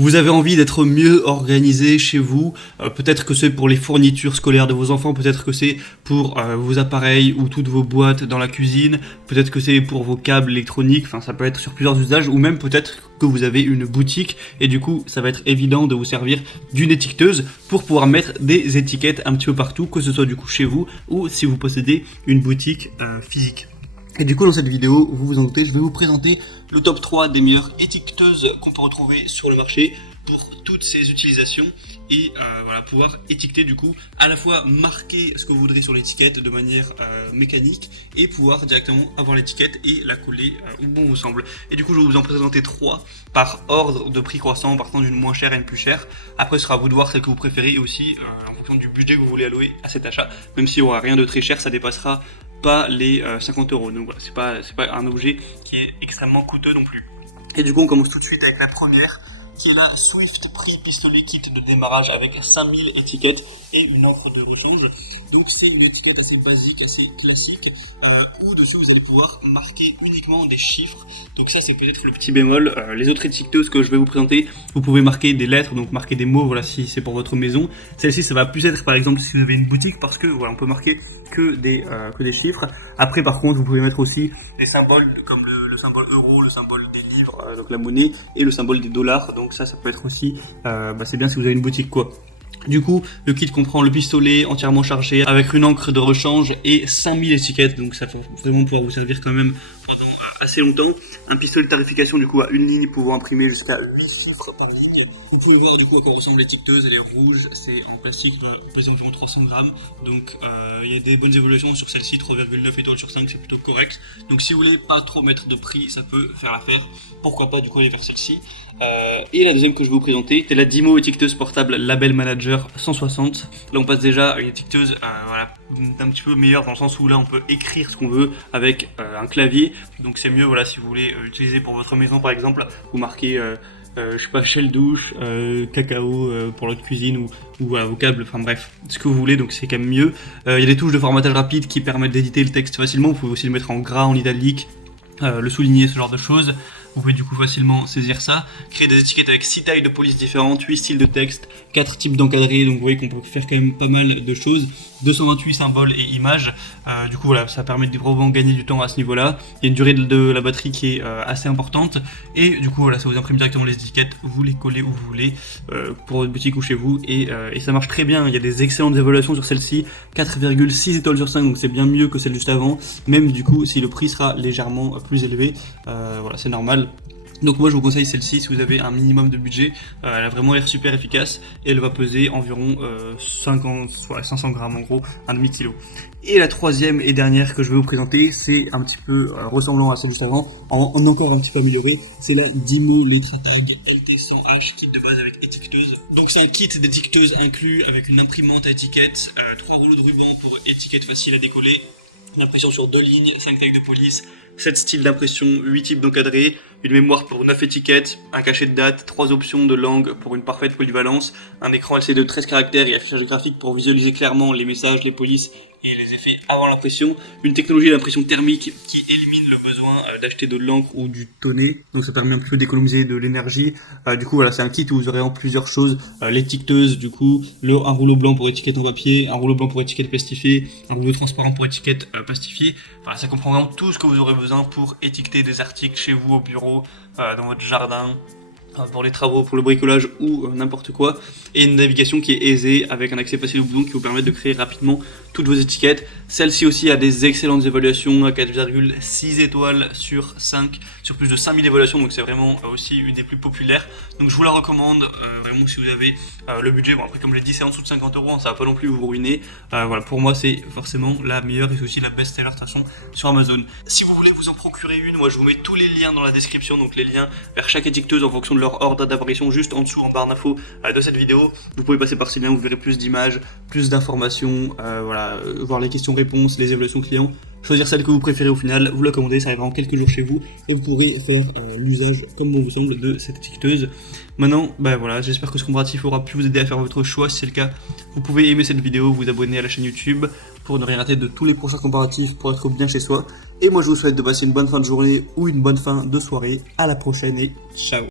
Vous avez envie d'être mieux organisé chez vous, peut-être que c'est pour les fournitures scolaires de vos enfants, peut-être que c'est pour vos appareils ou toutes vos boîtes dans la cuisine, peut-être que c'est pour vos câbles électroniques, enfin ça peut être sur plusieurs usages, ou même peut-être que vous avez une boutique et du coup ça va être évident de vous servir d'une étiqueteuse pour pouvoir mettre des étiquettes un petit peu partout, que ce soit du coup chez vous ou si vous possédez une boutique physique. Et du coup dans cette vidéo, vous vous en doutez, je vais vous présenter le top 3 des meilleures étiqueteuses qu'on peut retrouver sur le marché pour toutes ces utilisations et voilà, pouvoir étiqueter du coup, à la fois marquer ce que vous voudrez sur l'étiquette de manière mécanique et pouvoir directement avoir l'étiquette et la coller où bon vous semble. Et du coup je vais vous en présenter 3 par ordre de prix croissant, partant d'une moins chère à une plus chère. Après ce sera à vous de voir celle que vous préférez et aussi en fonction du budget que vous voulez allouer à cet achat. Même s'il n'y aura rien de très cher, ça dépassera pas les 50 €. Donc voilà, c'est pas un objet qui est extrêmement coûteux non plus. Et du coup on commence tout de suite avec la première, qui est la Swift Prix Pistolet Kit de démarrage avec 5000 étiquettes et une encre de rechange. Donc c'est une étiquette assez basique, assez classique, où dessus vous allez pouvoir marquer uniquement des chiffres. Donc ça c'est peut-être le petit bémol. Les autres étiqueteuses que je vais vous présenter, vous pouvez marquer des lettres, donc marquer des mots, voilà, si c'est pour votre maison. Celle-ci ça va plus être par exemple si vous avez une boutique, parce que voilà, on peut marquer que des chiffres. Après par contre vous pouvez mettre aussi des symboles comme le symbole euro, le symbole des livres, donc la monnaie, et le symbole des dollars. Donc ça peut être aussi, c'est bien si vous avez une boutique quoi. Du coup, le kit comprend le pistolet entièrement chargé avec une encre de rechange et 5000 étiquettes, donc ça faut vraiment pouvoir vous servir quand même pendant assez longtemps. Un pistolet de tarification du coup à une ligne pouvant imprimer jusqu'à 8 chiffres par ligne. Vous pouvez voir du coup à quoi ressemble l'étiqueteuse, elle est rouge, c'est en plastique, elle pèse environ 300 grammes, donc il y a des bonnes évaluations sur celle-ci, 3,9 étoiles sur 5, c'est plutôt correct. Donc si vous voulez pas trop mettre de prix, ça peut faire l'affaire, pourquoi pas du coup aller vers celle-ci. Et la deuxième que je vais vous présenter, c'est la Dymo étiqueteuse portable Label Manager 160. Là on passe déjà à une étiqueteuse voilà, un petit peu meilleure dans le sens où là on peut écrire ce qu'on veut avec un clavier, donc c'est mieux voilà, si vous voulez l'utiliser pour votre maison par exemple, vous marquez je sais pas, gel douche, cacao pour votre cuisine ou voilà, vos câbles, enfin bref, ce que vous voulez, donc c'est quand même mieux. Il y a des touches de formatage rapide qui permettent d'éditer le texte facilement, vous pouvez aussi le mettre en gras, en italique, le souligner, ce genre de choses. Vous pouvez du coup facilement saisir ça, créer des étiquettes avec 6 tailles de police différentes, 8 styles de texte, 4 types d'encadrés, donc vous voyez qu'on peut faire quand même pas mal de choses, 228 symboles et images, du coup voilà, ça permet de vraiment gagner du temps à ce niveau-là. Il y a une durée de la batterie qui est assez importante, et du coup voilà, ça vous imprime directement les étiquettes, vous les collez où vous voulez, pour votre boutique ou chez vous, et ça marche très bien. Il y a des excellentes évaluations sur celle-ci, 4,6 étoiles sur 5, donc c'est bien mieux que celle juste avant, même du coup si le prix sera légèrement plus élevé, voilà, c'est normal. Donc moi je vous conseille celle-ci si vous avez un minimum de budget, elle a vraiment l'air super efficace et elle va peser environ 500 grammes en gros, un demi-kilo. Et la troisième et dernière que je vais vous présenter, c'est un petit peu ressemblant à celle juste avant, en encore un petit peu amélioré, c'est la Dymo LetraTag LT100H, kit de base avec étiqueteuse. Donc c'est un kit d'étiqueteuse inclus avec une imprimante à étiquette, 3 rouleaux de ruban pour étiquette facile à décoller, une impression sur 2 lignes, 5 tailles de police, 7 styles d'impression, 8 types d'encadrés, une mémoire pour 9 étiquettes, un cachet de date, 3 options de langue pour une parfaite polyvalence, un écran LCD de 13 caractères et affichage graphique pour visualiser clairement les messages, les polices et les effets avant l'impression, une technologie d'impression thermique qui élimine le besoin d'acheter de l'encre ou du tonnet, donc ça permet un peu d'économiser de l'énergie. Du coup voilà, c'est un kit où vous aurez en plusieurs choses, l'étiqueteuse du coup, un rouleau blanc pour étiquette en papier, un rouleau blanc pour étiquette plastifiée, un rouleau transparent pour étiquette plastifiée. Voilà, ça comprend vraiment tout ce que vous aurez besoin pour étiqueter des articles chez vous au bureau, dans votre jardin, pour les travaux, pour le bricolage ou n'importe quoi, et une navigation qui est aisée avec un accès facile au bouton qui vous permet de créer rapidement toutes vos étiquettes. Celle-ci aussi a des excellentes évaluations à 4,6 étoiles sur 5 sur plus de 5000 évaluations, donc c'est vraiment aussi une des plus populaires, donc je vous la recommande vraiment si vous avez le budget. Bon après comme je l'ai dit c'est en dessous de 50 €, hein, ça va pas non plus vous ruiner, voilà, pour moi c'est forcément la meilleure et c'est aussi la best-seller de toute façon sur Amazon. Si vous voulez vous en procurer une, moi je vous mets tous les liens dans la description, donc les liens vers chaque étiqueteuse en fonction de leur ordre d'apparition juste en dessous en barre d'infos de cette vidéo. Vous pouvez passer par ces liens, vous verrez plus d'images, plus d'informations, voilà, voir les questions-réponses, les évaluations clients, choisir celle que vous préférez au final, vous la commandez, ça arrivera en quelques jours chez vous et vous pourrez faire l'usage comme bon vous semble de cette étiqueteuse. Maintenant, voilà, j'espère que ce comparatif aura pu vous aider à faire votre choix. Si c'est le cas, vous pouvez aimer cette vidéo, vous abonner à la chaîne YouTube pour ne rien rater de tous les prochains comparatifs pour être bien chez soi. Et moi je vous souhaite de passer une bonne fin de journée ou une bonne fin de soirée. À la prochaine et ciao.